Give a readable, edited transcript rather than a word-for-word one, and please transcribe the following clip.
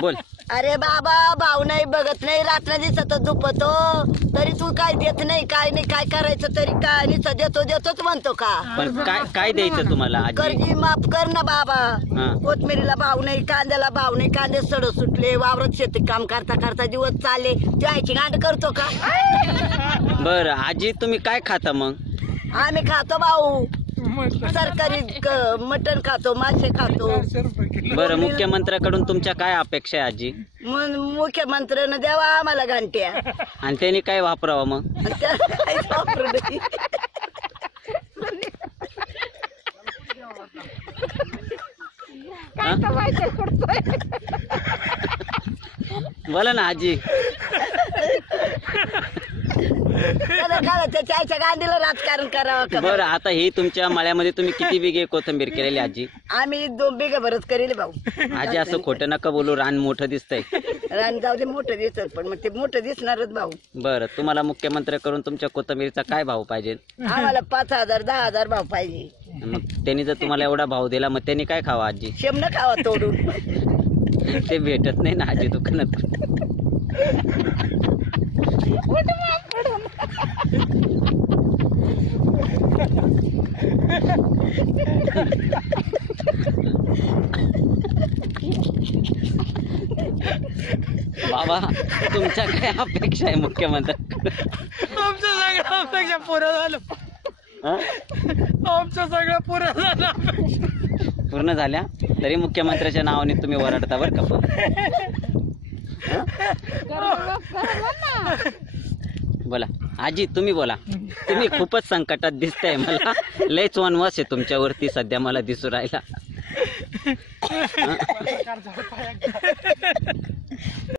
बोल. अरे बाबा भाऊ नाही बघत नाही रात्र दिसत झोपतो तरी तू काय देत नाही काय नाही काय करायचं तरी काय नुसतं देतो देतोच म्हणतो का पण काय काय द्यायचं तुम्हाला आजी? कर्जी माफ कर ना बाबा. हा. कोथमिरीला भाव नाही कांद्याला भाव नाही कांदे सड सुटले वावरात शेती काम करता करता दिवस चालले जायची गांड करतो का? बरं आजी तुम्ही काय खाता मग? आम्ही खातो भाऊ सरकारी मटण खातो मासे खातो. बरं मुख्यमंत्र्याकडून तुमच्या काय अपेक्षा आहे आजी? मुख्यमंत्र्यानं द्यावा आम्हाला घंट्या आणि त्यांनी काय वापरावं मग? आणि त्याला काहीच वापरू नाही. बोला ना आजी. त्याच्या आईच्या गांडीला राजकारण करावं का? बरं आता ही तुमच्या मळ्यामध्ये तुम्ही किती बिघे कोथिंबीर केलेली आजी? आम्ही 2 बिघा भरत करेल भाऊ. आजी असं खोटं नका बोलू, रान मोठं दिसतंय. रान जाऊ दे मोठं दिसत पण मग ते मोठं दिसणारच भाऊ. बरं तुम्हाला मुख्यमंत्र्याकडून तुमच्या कोथिंबीरचा काय भाव पाहिजे? आम्हाला 5,000 10,000 भाव पाहिजे. मग त्यांनी जर तुम्हाला एवढा भाव दिला मग त्यांनी काय खावा आजी? शेमनं खावा तोडून. ते भेटत नाही ना आजी दुकानात. बाबा तुमच्या काय अपेक्षा आहे मुख्यमंत्री? आमच्या सगळ्या अपेक्षा पुऱ्या झालं. आमच्या सगळ्या पुऱ्या झाल्या. पूर्ण झाल्या तरी मुख्यमंत्र्याच्या नावाने तुम्ही वरडता बरं का? बोला आजी तुम्ही बोला. तुम्ही खूपच संकटात दिसताय मला. लयच वनवास आहे तुमच्यावरती सध्या मला दिसू राहिला.